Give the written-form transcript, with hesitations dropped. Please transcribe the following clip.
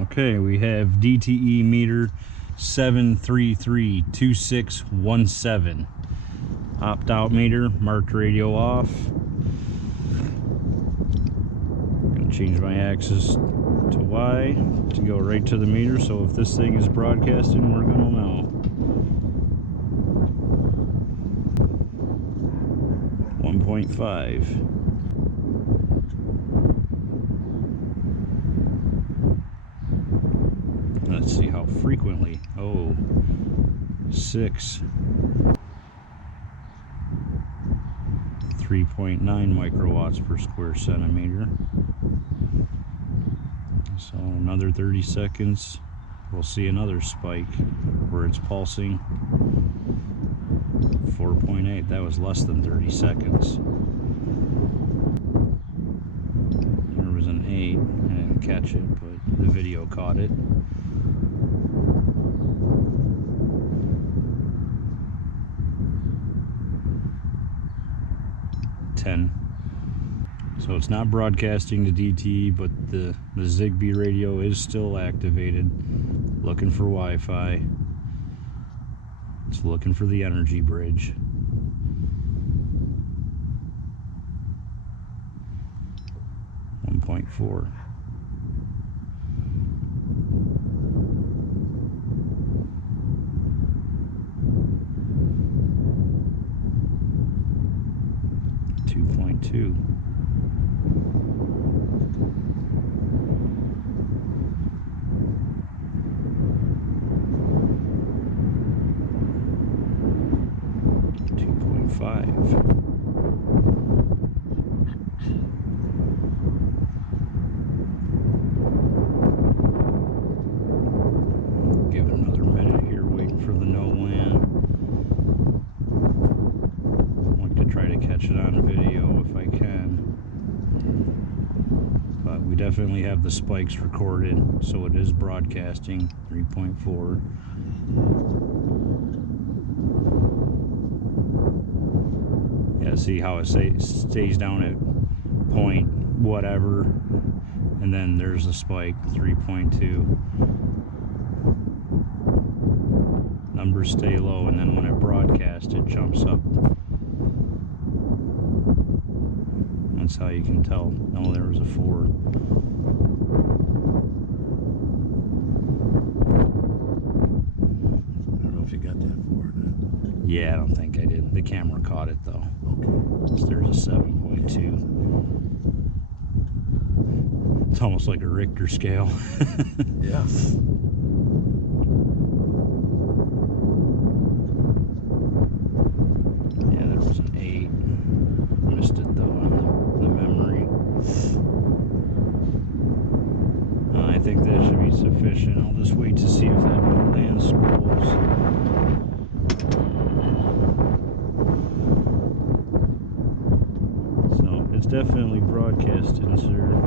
Okay, we have DTE meter 7332617. Opt out meter, marked radio off. Gonna change my axis to Y to go right to the meter, so if this thing is broadcasting, we're gonna know. 1.5. Let's see how frequently. Oh, 6. 3.9 microwatts per square centimeter. So another 30 seconds, we'll see another spike where it's pulsing. 4.8. That was less than 30 seconds. There was an 8. I didn't catch it, but the video caught it. 10. So it's not broadcasting to DTE, but the Zigbee radio is still activated, looking for Wi-Fi. It's looking for the energy bridge. .4. .2. 2.5. Give it another minute here, waiting for the no land. I like to try to catch it on video if I can. But we definitely have the spikes recorded, so it is broadcasting. 3.4. Yeah, see how it stays down at point whatever, and then there's a spike. 3.2. Numbers stay low, and then when it broadcasts, it jumps up. That's how you can tell. Oh, there was a 4. I don't know if you got that 4 or not. Yeah, I don't think I did. The camera caught it though. Okay. So there's a 7.2. It's almost like a Richter scale. Yeah. Yeah, there was an 8. Missed it though on the memory. I think that should be sufficient. I'll just wait to see if that land scrolls. So it's definitely broadcasting, sir.